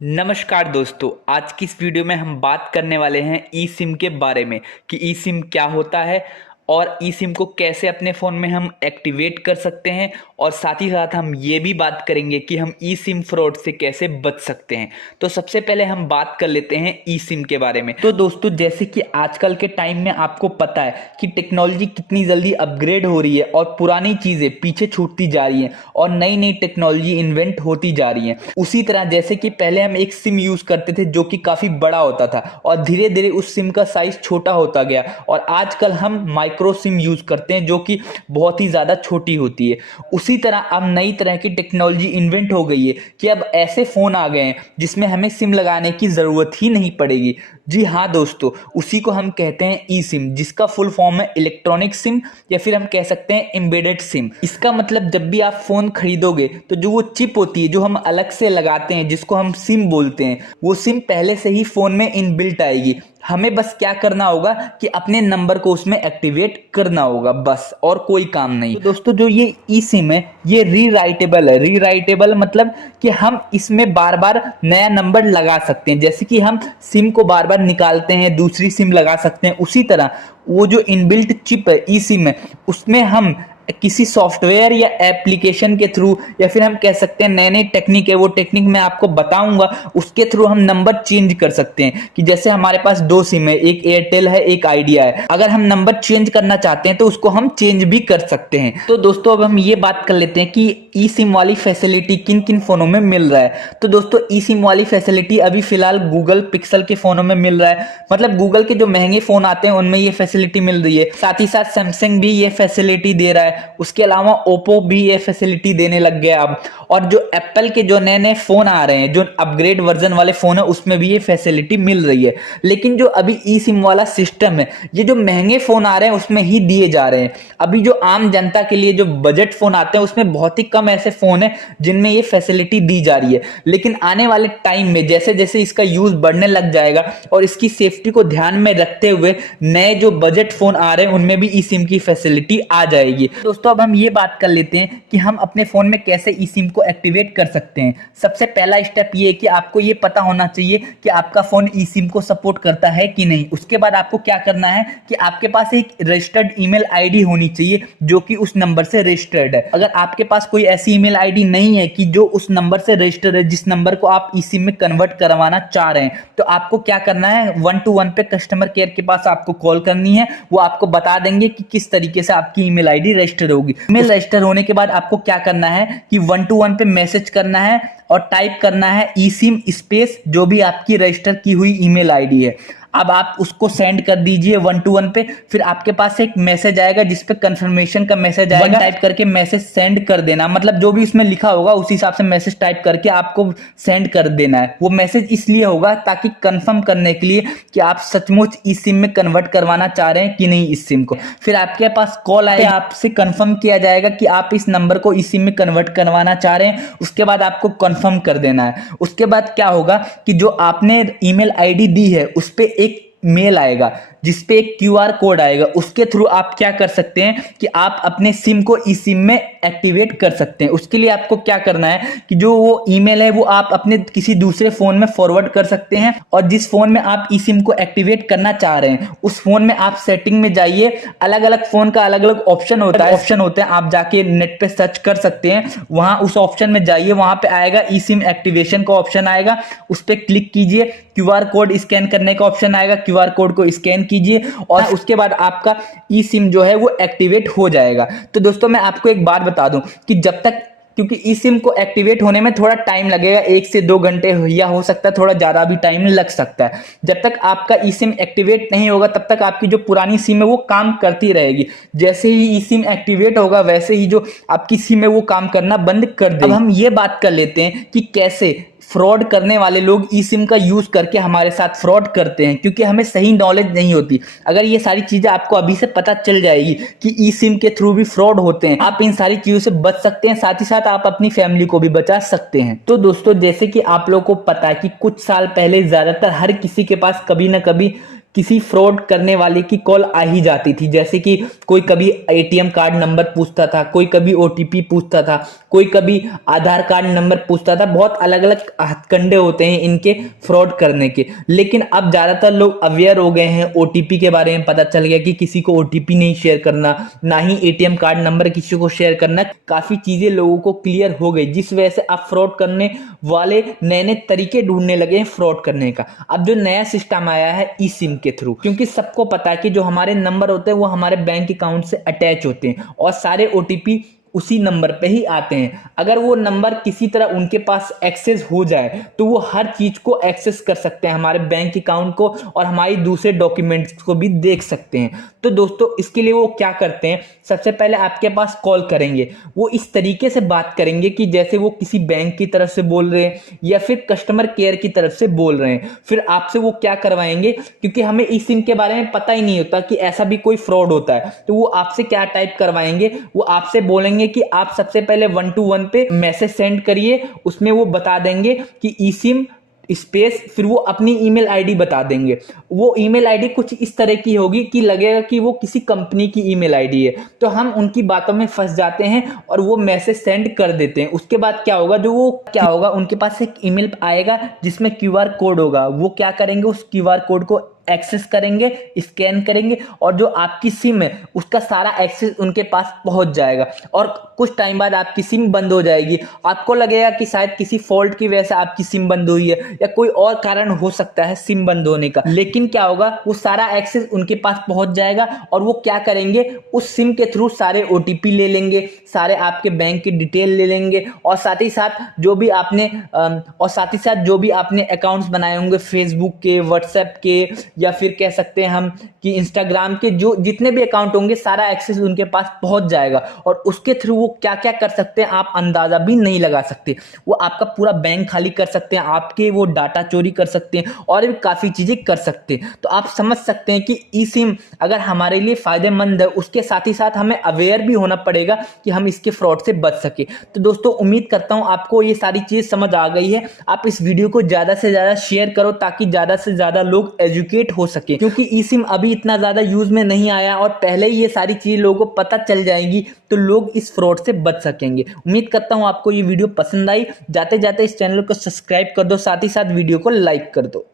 नमस्कार दोस्तों। आज की इस वीडियो में हम बात करने वाले हैं ई सिम के बारे में कि ई सिम क्या होता है और ई सिम को कैसे अपने फ़ोन में हम एक्टिवेट कर सकते हैं, और साथ ही साथ हम ये भी बात करेंगे कि हम ई सिम फ्रॉड से कैसे बच सकते हैं। तो सबसे पहले हम बात कर लेते हैं ई सिम के बारे में। तो दोस्तों, जैसे कि आजकल के टाइम में आपको पता है कि टेक्नोलॉजी कितनी जल्दी अपग्रेड हो रही है और पुरानी चीज़ें पीछे छूटती जा रही हैं और नई नई टेक्नोलॉजी इन्वेंट होती जा रही हैं। उसी तरह जैसे कि पहले हम एक सिम यूज़ करते थे जो कि काफ़ी बड़ा होता था और धीरे धीरे उस सिम का साइज़ छोटा होता गया, और आजकल हम माइक्रो सिम यूज़ करते हैं जो कि बहुत ही ज़्यादा छोटी होती है। उसी तरह अब नई तरह की टेक्नोलॉजी इन्वेंट हो गई है कि अब ऐसे फ़ोन आ गए हैं जिसमें हमें सिम लगाने की ज़रूरत ही नहीं पड़ेगी। जी हाँ दोस्तों, उसी को हम कहते हैं ई सिम, जिसका फुल फॉर्म है इलेक्ट्रॉनिक सिम, या फिर हम कह सकते हैं एम्बेडेड सिम। इसका मतलब जब भी आप फ़ोन खरीदोगे तो जो वो चिप होती है जो हम अलग से लगाते हैं, जिसको हम सिम बोलते हैं, वो सिम पहले से ही फ़ोन में इनबिल्ट आएगी। हमें बस क्या करना होगा कि अपने नंबर को उसमें एक्टिवेट करना होगा, बस, और कोई काम नहीं। तो दोस्तों, जो ये ई सिम है ये रीराइटेबल है। रीराइटेबल मतलब कि हम इसमें बार बार नया नंबर लगा सकते हैं। जैसे कि हम सिम को बार बार निकालते हैं, दूसरी सिम लगा सकते हैं, उसी तरह वो जो इनबिल्ट चिप है ई सिम है उसमें हम किसी सॉफ्टवेयर या एप्लीकेशन के थ्रू, या फिर हम कह सकते हैं नए नए टेक्निक है, वो टेक्निक मैं आपको बताऊंगा, उसके थ्रू हम नंबर चेंज कर सकते हैं। कि जैसे हमारे पास दो सिम है, एक एयरटेल है एक आइडिया है, अगर हम नंबर चेंज करना चाहते हैं तो उसको हम चेंज भी कर सकते हैं। तो दोस्तों, अब हम ये बात कर लेते हैं कि ई सिम वाली फैसिलिटी किन किन फोनों में मिल रहा है। तो दोस्तों, ई सिम वाली फैसिलिटी अभी फिलहाल गूगल पिक्सल के फोनों में मिल रहा है। मतलब गूगल के जो महंगे फोन आते हैं उनमें ये फैसिलिटी मिल रही है। साथ ही साथ सैमसंग भी ये फैसिलिटी दे रहा है। उसके अलावा ओप्पो भी ये फैसिलिटी देने लग गया अब। और जो एप्पल के जो नए नए फोन आ रहे हैं, जो अपग्रेड वर्जन वाले फोन है, उसमें भी ये फैसिलिटी मिल रही है। लेकिन जो अभी ई सिम वाला सिस्टम है, ये जो महंगे फोन आ रहे हैं उसमें ही दिए जा रहे हैं। अभी जो आम जनता के लिए जो बजट फोन आते हैं उसमें बहुत ही कम ऐसे फोन है जिनमें ये फैसिलिटी दी जा रही है। लेकिन आने वाले टाइम में जैसे जैसे इसका यूज बढ़ने लग जाएगा और इसकी सेफ्टी को ध्यान में रखते हुए नए जो बजट फोन आ रहे हैं उनमें भी ई सिम की फैसिलिटी आ जाएगी। दोस्तों, अब हम ये बात कर लेते हैं कि हम अपने फोन में कैसे ई सिम को एक्टिवेट कर सकते हैं। सबसे पहला स्टेप ये है कि आपको ये पता होना चाहिए कि आपका फोन ई सिम को सपोर्ट करता है कि नहीं। उसके बाद आपको क्या करना है कि आपके पास एक रजिस्टर्ड ईमेल आईडी होनी चाहिए जो कि उस नंबर से रजिस्टर्ड है। अगर आपके पास कोई ऐसी ईमेल आईडी नहीं है कि जो उस नंबर से रजिस्टर्ड है, जिस नंबर को आप ई सिम में कन्वर्ट करवाना चाह रहे हैं, तो आपको क्या करना है, 1-to-1 पे कस्टमर केयर के पास आपको कॉल करनी है। वो आपको बता देंगे कि किस तरीके से आपकी ईमेल आईडी रजिस्टर होगी। ईमेल रजिस्टर होने के बाद आपको क्या करना है कि 1-to-1 पे मैसेज करना है और टाइप करना है ई सिम स्पेस जो भी आपकी रजिस्टर की हुई ईमेल आईडी है। अब आप उसको सेंड कर दीजिए 1-to-1 पे। फिर आपके पास एक मैसेज आएगा जिसपे कंफर्मेशन का मैसेज आएगा। टाइप करके मैसेज सेंड कर देना, मतलब जो भी उसमें लिखा होगा उसी हिसाब से मैसेज टाइप करके आपको सेंड कर देना है। वो मैसेज इसलिए होगा ताकि कंफर्म करने के लिए कि आप सचमुच इस सिम में कन्वर्ट करवाना चाह रहे हैं कि नहीं इस सिम को। फिर आपके पास कॉल आएगा, आपसे कंफर्म किया जाएगा कि आप इस नंबर को इस सिम में कन्वर्ट करवाना चाह रहे हैं। उसके बाद आपको कंफर्म कर देना है। उसके बाद क्या होगा कि जो आपने ईमेल आईडी दी है उस पे एक मेल आएगा जिसपे एक क्यूआर कोड आएगा। उसके थ्रू आप क्या कर सकते हैं कि आप अपने सिम को इस सिम में एक्टिवेट कर सकते हैं। उसके लिए आपको क्या करना है कि जो वो ईमेल है वो आप अपने किसी दूसरे फोन में फॉरवर्ड कर सकते हैं, और जिस फोन में आप ई सिम को एक्टिवेट करना चाह रहे हैं उस फोन में आप सेटिंग में जाइए। अलग अलग फोन का अलग अलग ऑप्शन होता है, आप जाके नेट पे सर्च कर सकते हैं। वहां उस ऑप्शन में जाइए, वहां पे आएगा ई सिम एक्टिवेशन का ऑप्शन आएगा, उस पर क्लिक कीजिए। क्यूआर कोड स्कैन करने का ऑप्शन आएगा, क्यूआर कोड को स्कैन कीजिए और उसके बाद आपका ई सिम जो है वो एक्टिवेट हो जाएगा। तो दोस्तों, मैं आपको एक बात बता दूं कि जब तक, क्योंकि ई सिम को एक्टिवेट होने में थोड़ा टाइम लगेगा, 1 से 2 घंटे या हो सकता है थोड़ा ज्यादा भी टाइम लग सकता है। जब तक आपका ई सिम एक्टिवेट नहीं होगा तब तक आपकी जो पुरानी सिम है वो काम करती रहेगी। जैसे ही ई सिम एक्टिवेट होगा वैसे ही जो आपकी सिम है वो काम करना बंद कर देगी। अब हम ये बात कर लेते हैं कि कैसे फ्रॉड करने वाले लोग ई सिम का यूज करके हमारे साथ फ्रॉड करते हैं, क्योंकि हमें सही नॉलेज नहीं होती। अगर ये सारी चीजें आपको अभी से पता चल जाएगी कि ई सिम के थ्रू भी फ्रॉड होते हैं, आप इन सारी चीजों से बच सकते हैं। साथ ही साथ आप अपनी फैमिली को भी बचा सकते हैं। तो दोस्तों, जैसे कि आप लोगों को पता है कि कुछ साल पहले ज्यादातर हर किसी के पास कभी ना कभी किसी फ्रॉड करने वाले की कॉल आ ही जाती थी। जैसे कि कोई कभी एटीएम कार्ड नंबर पूछता था, कोई कभी ओटीपी पूछता था, कोई कभी आधार कार्ड नंबर पूछता था। बहुत अलग अलग हथकंडे होते हैं इनके फ्रॉड करने के। लेकिन अब ज़्यादातर लोग अवेयर हो गए हैं, ओटीपी के बारे में पता चल गया कि किसी को ओटीपी नहीं शेयर करना, ना ही एटीएम कार्ड नंबर किसी को शेयर करना। काफ़ी चीज़ें लोगों को क्लियर हो गई, जिस वजह से अब फ्रॉड करने वाले नए नए तरीके ढूंढने लगे हैं फ्रॉड करने का। अब जो नया सिस्टम आया है ई सिम के थ्रू, क्योंकि सबको पता है कि जो हमारे नंबर होते हैं वो हमारे बैंक अकाउंट से अटैच होते हैं और सारे ओटीपी उसी नंबर पे ही आते हैं। अगर वो नंबर किसी तरह उनके पास एक्सेस हो जाए तो वो हर चीज को एक्सेस कर सकते हैं, हमारे बैंक अकाउंट को और हमारी दूसरे डॉक्यूमेंट्स को भी देख सकते हैं। तो दोस्तों इसके लिए वो क्या करते हैं, सबसे पहले आपके पास कॉल करेंगे। वो इस तरीके से बात करेंगे कि जैसे वो किसी बैंक की तरफ से बोल रहे हैं या फिर कस्टमर केयर की तरफ से बोल रहे हैं। फिर आपसे वो क्या करवाएंगे, क्योंकि हमें ई सिम के बारे में पता ही नहीं होता कि ऐसा भी कोई फ्रॉड होता है, तो वो आपसे क्या टाइप करवाएंगे, वो आपसे बोलेंगे कि आप सबसे पहले 121 पे मैसेज सेंड करिए। उसमें वो बता देंगे कि ई सिम स्पेस, फिर वो अपनी ईमेल आईडी बता देंगे। वो ईमेल आईडी कुछ इस तरह की होगी कि लगेगा कि वो किसी कंपनी की ईमेल आईडी है। तो हम उनकी बातों में फंस जाते हैं और वो मैसेज सेंड कर देते हैं। उसके बाद क्या होगा, उनके पास एक ईमेल आएगा जिसमें क्यूआर कोड होगा। वो क्या करेंगे, उस क्यूआर कोड को एक्सेस करेंगे, स्कैन करेंगे और जो आपकी सिम है उसका सारा एक्सेस उनके पास पहुंच जाएगा और कुछ टाइम बाद आपकी सिम बंद हो जाएगी। आपको लगेगा कि शायद किसी फॉल्ट की वजह से आपकी सिम बंद हुई है या कोई और कारण हो सकता है सिम बंद होने का, लेकिन क्या होगा, वो सारा एक्सेस उनके पास पहुंच जाएगा और वो क्या करेंगे, उस सिम के थ्रू सारे ओटीपी ले लेंगे, सारे आपके बैंक की डिटेल ले लेंगे और साथ ही साथ जो भी आपने अकाउंट्स बनाए होंगे फेसबुक के, व्हाट्सएप के या फिर कह सकते हैं हम कि इंस्टाग्राम के, जो जितने भी अकाउंट होंगे सारा एक्सेस उनके पास पहुंच जाएगा और उसके थ्रू वो क्या क्या कर सकते हैं आप अंदाजा भी नहीं लगा सकते। वो आपका पूरा बैंक खाली कर सकते हैं, आपके वो डाटा चोरी कर सकते हैं और भी काफ़ी चीज़ें कर सकते हैं। तो आप समझ सकते हैं कि ई सिम अगर हमारे लिए फ़ायदेमंद है, उसके साथ ही साथ हमें अवेयर भी होना पड़ेगा कि हम इसके फ्रॉड से बच सके। तो दोस्तों उम्मीद करता हूँ आपको ये सारी चीज़ समझ आ गई है। आप इस वीडियो को ज़्यादा से ज़्यादा शेयर करो ताकि ज़्यादा से ज़्यादा लोग एजुकेट हो सके, क्योंकि ई सिम अभी इतना ज़्यादा यूज़ में नहीं आया और पहले ही ये सारी चीज़ें लोगों को पता चल जाएंगी तो लोग इस फ्रॉड से बच सकेंगे। उम्मीद करता हूँ आपको ये वीडियो पसंद आई। जाते जाते इस चैनल को सब्सक्राइब कर दो, साथ ही साथ वीडियो को लाइक कर दो।